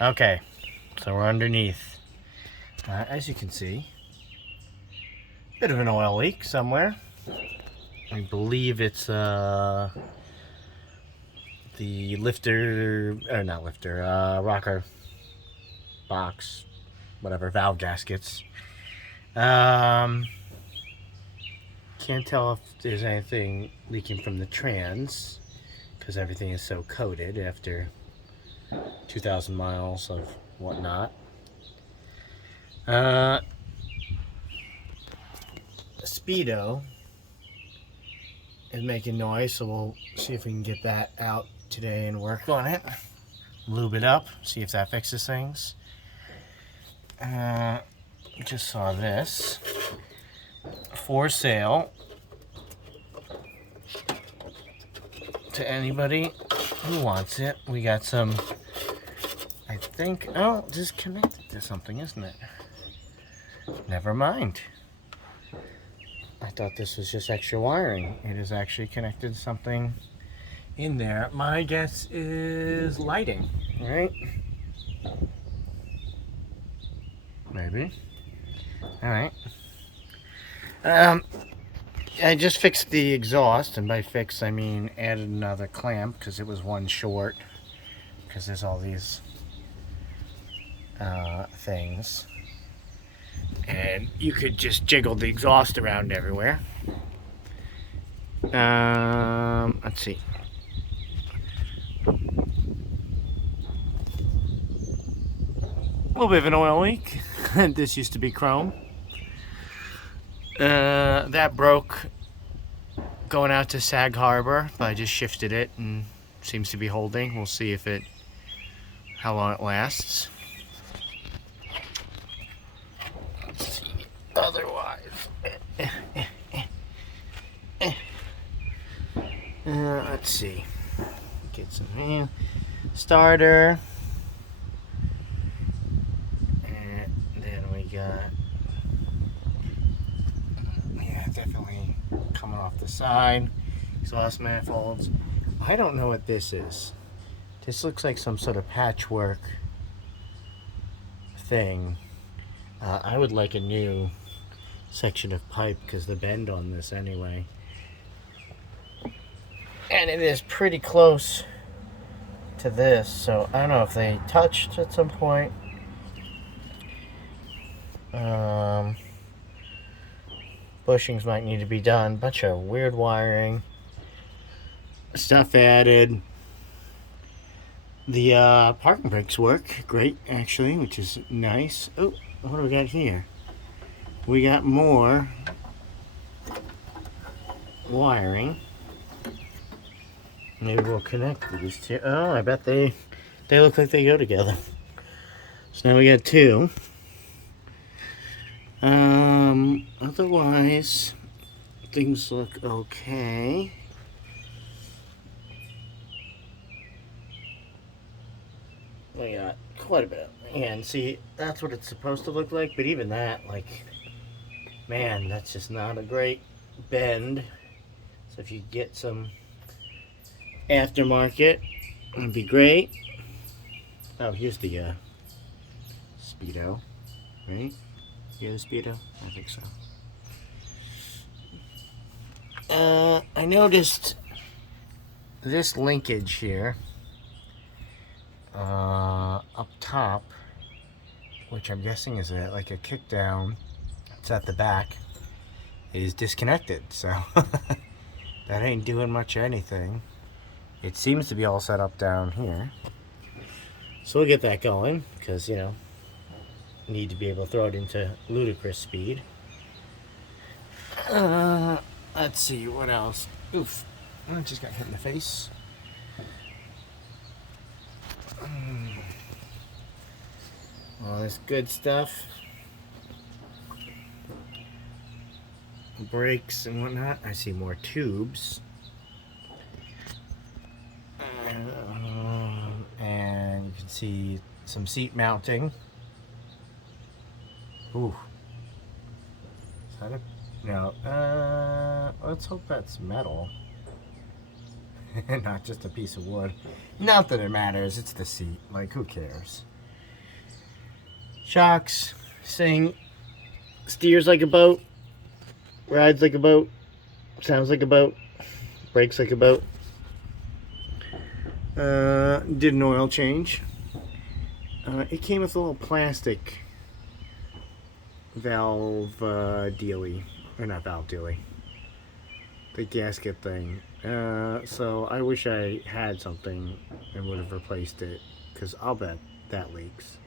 Okay, so we're underneath. As you can see, bit of an oil leak somewhere. I believe it's the lifter, or not lifter, rocker box, whatever, valve gaskets. Can't tell if there's anything leaking from the trans because everything is so coated after 2,000 miles of whatnot. Speedo is making noise, so we'll see if we can get that out today and work on it. Lube it up, see if that fixes things. Just saw this for sale to anybody who wants it. We got some, I think, oh, this is connected to something, isn't it? Never mind. I thought this was just extra wiring. It is actually connected to something in there. My guess is lighting, right? Maybe. Alright. I just fixed the exhaust, and by fix I mean added another clamp because it was one short. Because there's all these things. And you could just jiggle the exhaust around everywhere. Let's see. A little bit of an oil leak. This used to be chrome. That broke going out to Sag Harbor, but I just shifted it and seems to be holding. We'll see if how long it lasts. Otherwise, let's see. Get some starter, and then we got definitely coming off the side. Exhaust manifolds. I don't know what this is. This looks like some sort of patchwork thing. I would like a new section of pipe because the bend on this anyway, and it is pretty close to this, so I don't know if they touched at some point. Bushings might need to be done. Bunch of weird wiring stuff added. The parking brakes work great actually, which is nice. Oh, what do we got here? We got more wiring. Maybe we'll connect these two. Oh, I bet they look like they go together. So now we got two. Otherwise, things look okay. We got quite a bit. And see, that's what it's supposed to look like, but even that, like, man, that's just not a great bend. So if you get some aftermarket, it'd be great. Oh, here's the Speedo, right? You have the Speedo? I think so. I noticed this linkage here up top, which I'm guessing is like a kick down. It's at the back. Is disconnected, so that ain't doing much of anything. It seems to be all set up down here, so we'll get that going because, you know, need to be able to throw it into ludicrous speed. Let's see what else. Oof, I just got hit in the face. All this good stuff, brakes and whatnot. I see more tubes, and you can see some seat mounting. Ooh, is that a no? Let's hope that's metal, not just a piece of wood. Not that it matters. It's the seat. Like, who cares? Shocks, sing, steers like a boat, rides like a boat, sounds like a boat, brakes like a boat. Did an oil change. It came with a little plastic valve dealie, or not valve dealie, the gasket thing. So I wish I had something and would have replaced it, because I'll bet that leaks.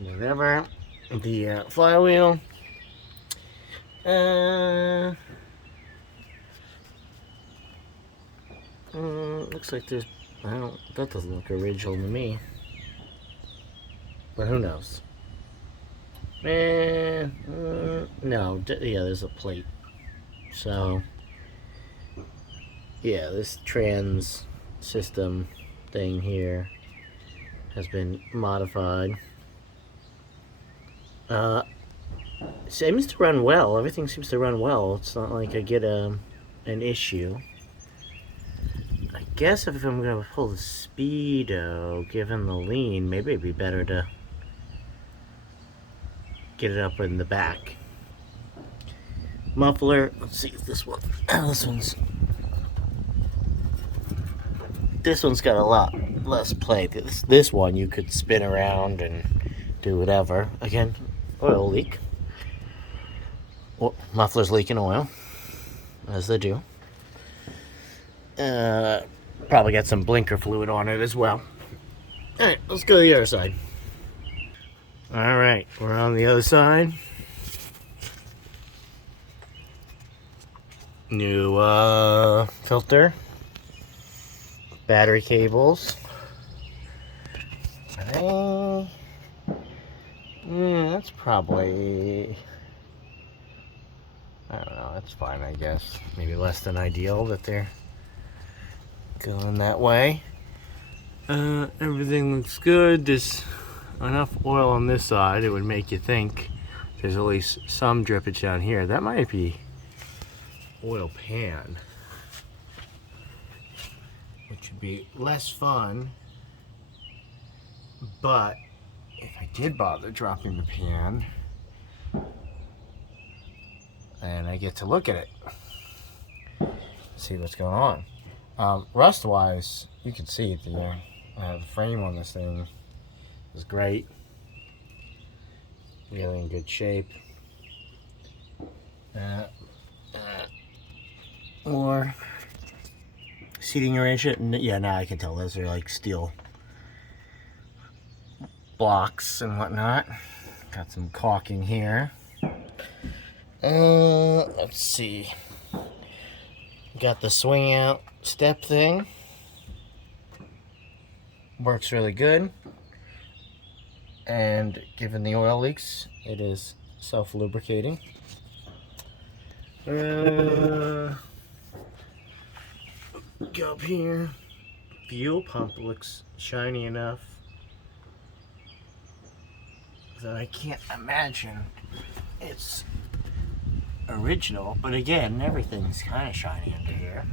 Whatever. The flywheel. Looks like there's, that doesn't look original to me. But who knows? No, yeah, there's a plate. So, yeah, this trans system thing here has been modified. Seems to run well. Everything seems to run well. It's not like I get an issue. I guess if I'm gonna pull the speedo, given the lean, maybe it'd be better to get it up in the back. Muffler. Let's see if this one. This one's got a lot less play. This one you could spin around and do whatever. Again, oil leak. Oh, muffler's leaking oil, as they do. Probably got some blinker fluid on it as well. Alright, let's go to the other side. Alright, we're on the other side. New filter. Battery cables. That's probably, I don't know, that's fine, I guess. Maybe less than ideal that they're going that way. Everything looks good. There's enough oil on this side, it would make you think there's at least some drippage down here. That might be oil pan, which would be less fun. But if I did bother dropping the pan, and I get to look at it, see what's going on. Rust wise, you can see it. The frame on this thing is great, really in good shape. More seating arrangement. Yeah, now I can tell those are like steel blocks and whatnot. Got some caulking here. Let's see. Got the swing out step thing. Works really good. And given the oil leaks, it is self-lubricating. Go up here. Fuel pump looks shiny enough that I can't imagine it's original, but again, everything's kind of shiny under here.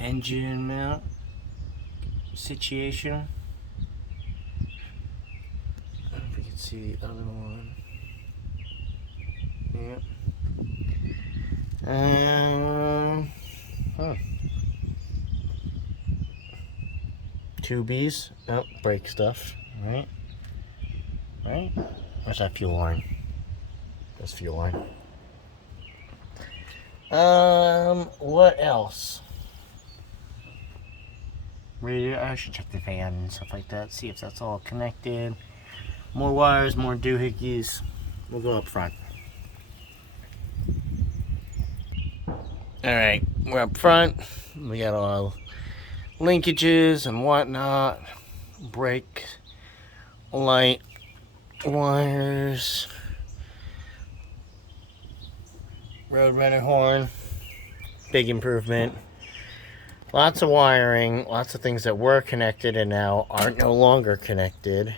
Engine mount situation. I don't know if we can see the other one. Yep. Tubies. Oh, brake stuff. Right. Where's that fuel line? That's fuel line. What else? Radio. I should check the fan and stuff like that. See if that's all connected. More wires, more doohickeys. We'll go up front. Alright, we're up front. We got all linkages and whatnot. Brake light wires. Road runner horn. Big improvement. Lots of wiring, lots of things that were connected and now aren't no longer connected.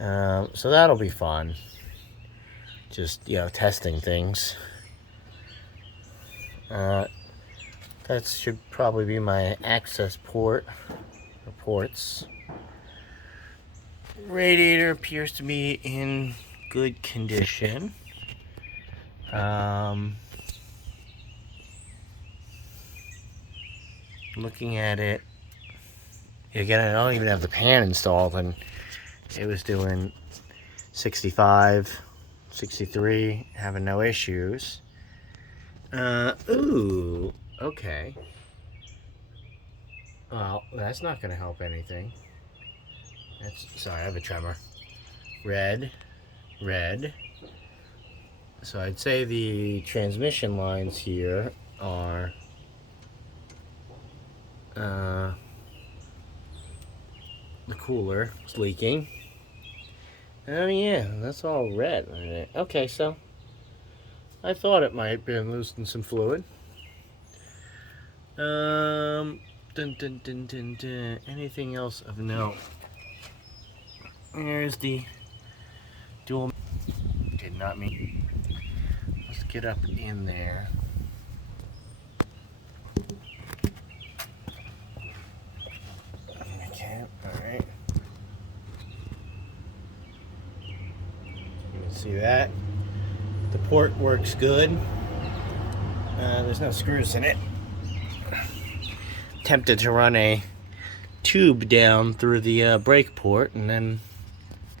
So that'll be fun. Just, testing things. That should probably be my access port or ports. Radiator appears to be in good condition. Looking at it, again, I don't even have the pan installed, and it was doing 65, 63, having no issues. Ooh, okay. Well, that's not going to help anything. Sorry, I have a tremor. Red. So I'd say the transmission lines here are the cooler is leaking. Oh yeah, that's all red. Okay, so I thought it might have been losing some fluid. Anything else of note? There's the dual. Did not mean. Let's get up in there. I can't. All right. You can see that. The port works good. There's no screws in it. Tempted to run a tube down through the brake port and then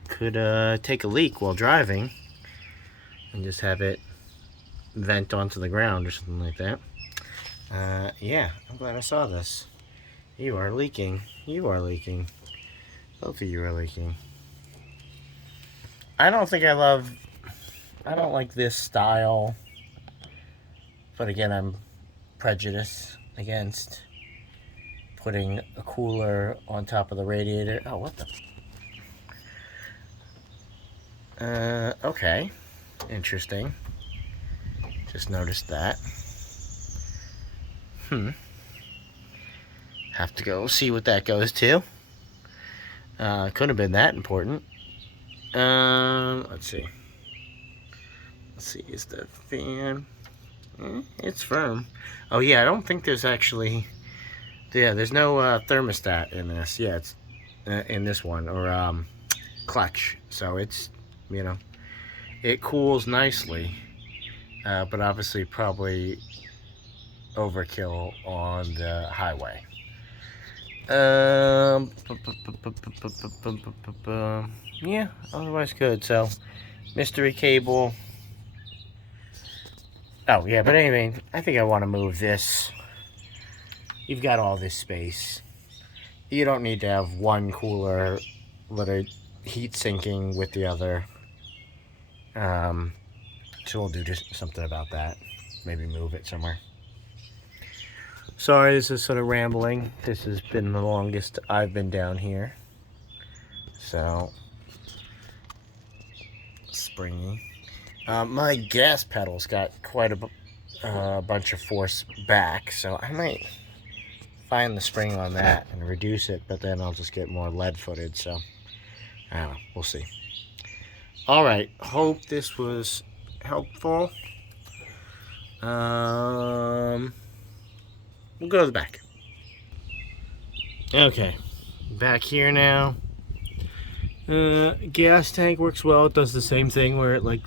could take a leak while driving and just have it vent onto the ground or something like that. Yeah, I'm glad I saw this. You are leaking. You are leaking. Both of you are leaking. I don't like this style, but again, I'm prejudiced against putting a cooler on top of the radiator. Oh, what the? Okay. Interesting. Just noticed that. Have to go see what that goes to. Couldn't have been that important. Let's see. Is the fan... it's firm. Oh yeah, I don't think there's actually... Yeah, there's no thermostat in this. Yeah, it's in this one. Or clutch. So it's, you know, it cools nicely. But obviously probably overkill on the highway. Yeah, otherwise good. So, mystery cable. Oh, yeah, but anyway, I think I want to move this. You've got all this space. You don't need to have one cooler that are heat sinking with the other. So we'll do just something about that. Maybe move it somewhere. Sorry, this is sort of rambling. This has been the longest I've been down here. So, springy. My gas pedal's got quite a bunch of force back, so I might find the spring on that and reduce it, but then I'll just get more lead footed, so I don't know. We'll see. Alright, hope this was helpful. We'll go to the back. Okay, back here now. Gas tank works well. It does the same thing where it like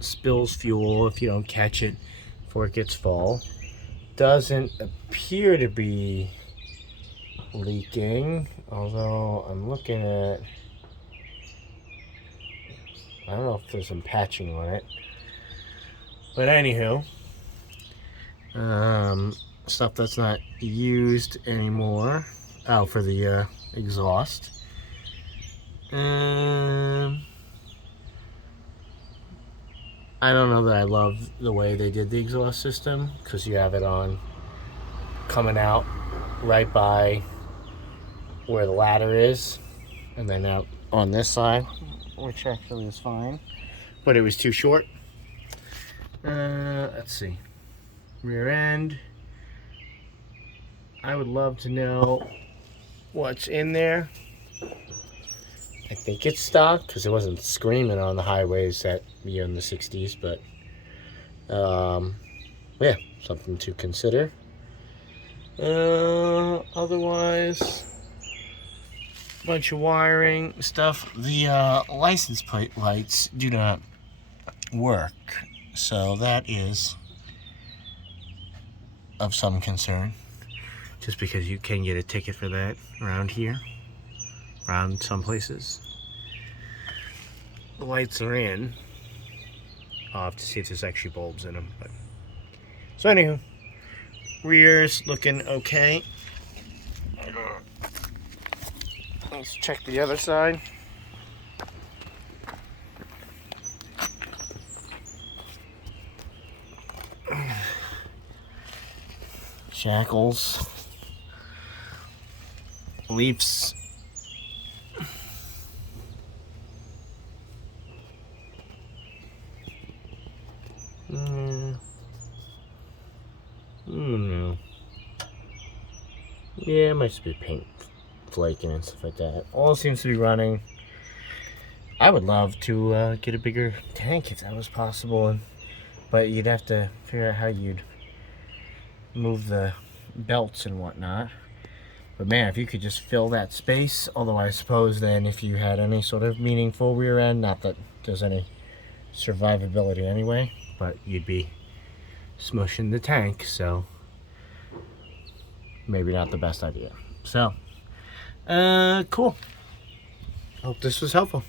spills fuel if you don't catch it before it gets full. Doesn't appear to be leaking, although I'm looking at, I don't know if there's some patching on it, but anywho, stuff that's not used anymore. Oh, for the exhaust. I don't know that I love the way they did the exhaust system, because you have it on coming out right by where the ladder is, and then out on this side, which actually is fine, but it was too short. Let's see. Rear end. I would love to know what's in there. I think it's stock because it wasn't screaming on the highways in the 60s, but yeah, something to consider. Otherwise, bunch of wiring stuff. The license plate lights do not work, so that is of some concern, just because you can get a ticket for that around here, around some places. The lights are in. I'll have to see if there's actually bulbs in them. But so anywho, rear's looking okay. Let's check the other side. Shackles, leaves. No. Yeah, it might just be paint flaking and stuff like that. All seems to be running. I would love to get a bigger tank if that was possible, but you'd have to figure out how you'd move the belts and whatnot. But man, if you could just fill that space, although I suppose then if you had any sort of meaningful rear end, not that there's any survivability anyway, but you'd be smushing the tank, so maybe not the best idea. So, cool. Hope this was helpful.